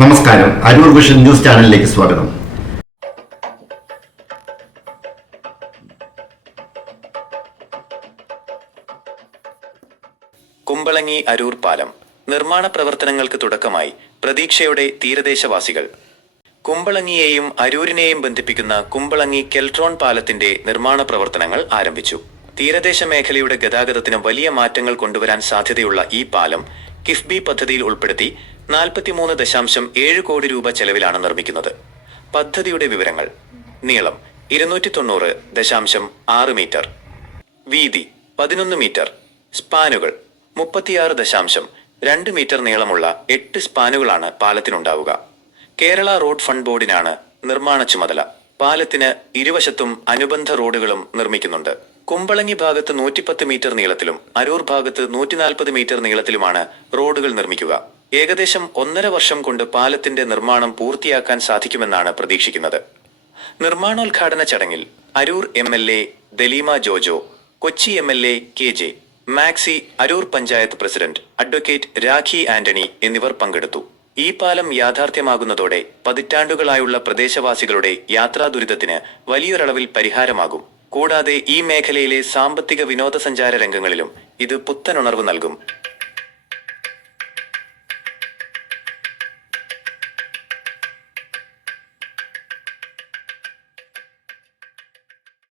നമസ്കാരം, Aroor vision news ചാനലിലേക്ക് സ്വാഗതം. കുമ്പളങ്ങി അരൂർ പാലം നിർമ്മാണ പ്രവർത്തനങ്ങൾക്ക് തുടക്കമായി പ്രതീക്ഷയോടെ തീരദേശവാസികൾ. കുമ്പളങ്ങിയെയും അരൂരിനെയും ബന്ധിപ്പിക്കുന്ന കുമ്പളങ്ങി കെൽട്രോൺ പാലത്തിന്റെ നിർമ്മാണ പ്രവർത്തനങ്ങൾ ആരംഭിച്ചു. തീരദേശ മേഖലയുടെ ഗതാഗതത്തിന് വലിയ മാറ്റങ്ങൾ കൊണ്ടുവരാൻ സാധ്യതയുള്ള ഈ പാലം കിഫ്ബി പദ്ധതിയിൽ ഉൾപ്പെടുത്തി 43.7 കോടി രൂപ ചെലവിലാണ് നിർമ്മിക്കുന്നത്. പദ്ധതിയുടെ വിവരങ്ങൾ: നീളം 290.6 മീറ്റർ, വീതി 11 മീറ്റർ, സ്പാനുകൾ 36.2 മീറ്റർ നീളമുള്ള 8 സ്പാനുകളാണ് പാലത്തിനുണ്ടാവുക. കേരള റോഡ് ഫണ്ട് ബോർഡിനാണ് നിർമ്മാണ ചുമതല. പാലത്തിന് ഇരുവശത്തും അനുബന്ധ റോഡുകളും നിർമ്മിക്കുന്നുണ്ട്. കുമ്പളങ്ങി ഭാഗത്ത് 110 മീറ്റർ നീളത്തിലും അരൂർ ഭാഗത്ത് 140 മീറ്റർ നീളത്തിലുമാണ് റോഡുകൾ നിർമ്മിക്കുക. ഏകദേശം 1.5 വർഷം കൊണ്ട് പാലത്തിന്റെ നിർമ്മാണം പൂർത്തിയാക്കാൻ സാധിക്കുമെന്നാണ് പ്രതീക്ഷിക്കുന്നത്. നിർമ്മാണോദ്ഘാടന ചടങ്ങിൽ Aroor MLA Daleema Jojo, Kochi MLA KJ maxi, Aroor panchayat president advocate Rakhi Antony എന്നിവർ പങ്കെടുത്തു. ഈ പാലം യാഥാർത്ഥ്യമാകുന്നതോടെ പതിറ്റാണ്ടുകളായുള്ള പ്രദേശവാസികളുടെ യാത്രാ ദുരിതത്തിന് വലിയൊരളവിൽ പരിഹാരമാകും. കൂടാതെ ഈ മേഖലയിലെ സാമ്പത്തിക വിനോദസഞ്ചാര രംഗങ്ങളിലും ഇത് പുത്തനുണർവ് നൽകും.